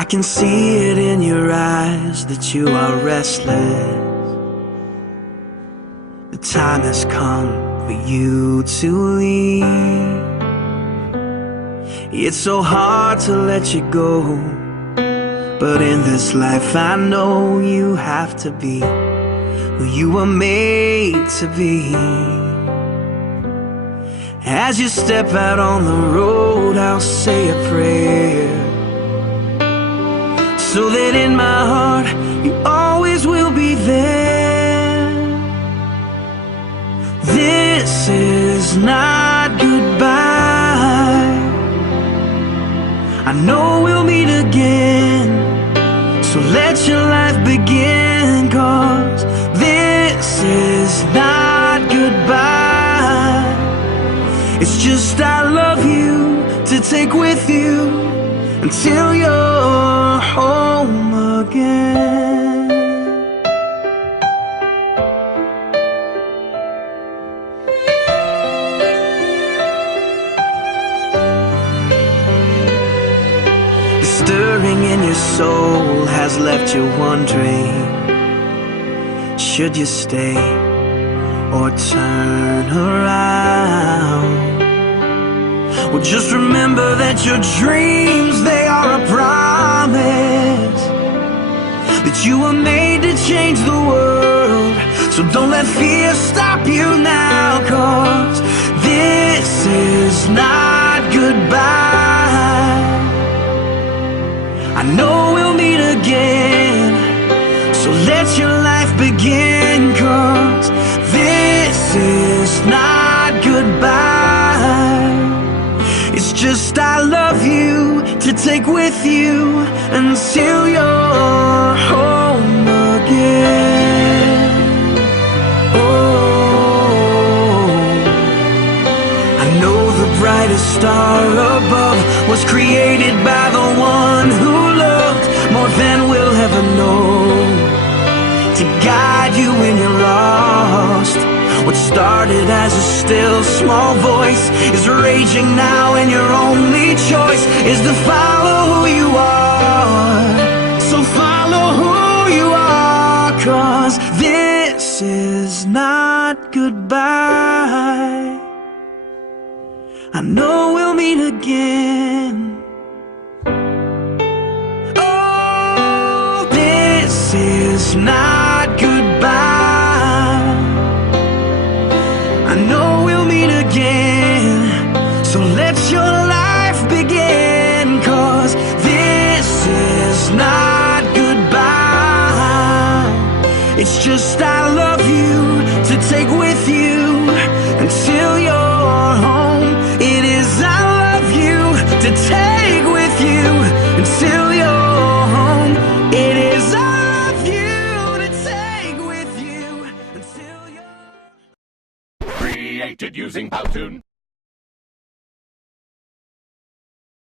I can see it in your eyes that you are restless. The time has come for you to leave. It's so hard to let you go, but in this life I know you have to be who you were made to be. As you step out on the road, I'll say a prayer, so that in my heart you always will be there. This is not goodbye. I know we'll meet again, so let your life begin, 'cause this is not goodbye. It's just I love you to take with you until you're home again. The stirring in your soul has left you wondering, should you stay or turn around? Well, just remember that your dreams, they are a promise, that you were made to change the world. So don't let fear stop you now, 'cause this is not goodbye. I know we'll meet again, so let your life begin, 'cause this is not goodbye. It's just I love you to take with you until you're home again. Oh, I know the brightest star above was created by the one who loved more than we'll ever know, to guide you when you're lost. What started as a still small voice is raging now, and your only choice is to follow who you are. So follow who you are, 'cause this is not goodbye. I know we'll meet again. Oh, this is not goodbye. I know we'll meet again, so let your life begin, 'cause this is not goodbye. It's just I love you to take with you until you're home. It is I love you to take with you until you're home. It is I love you to take with you until you're Created using Powtoon.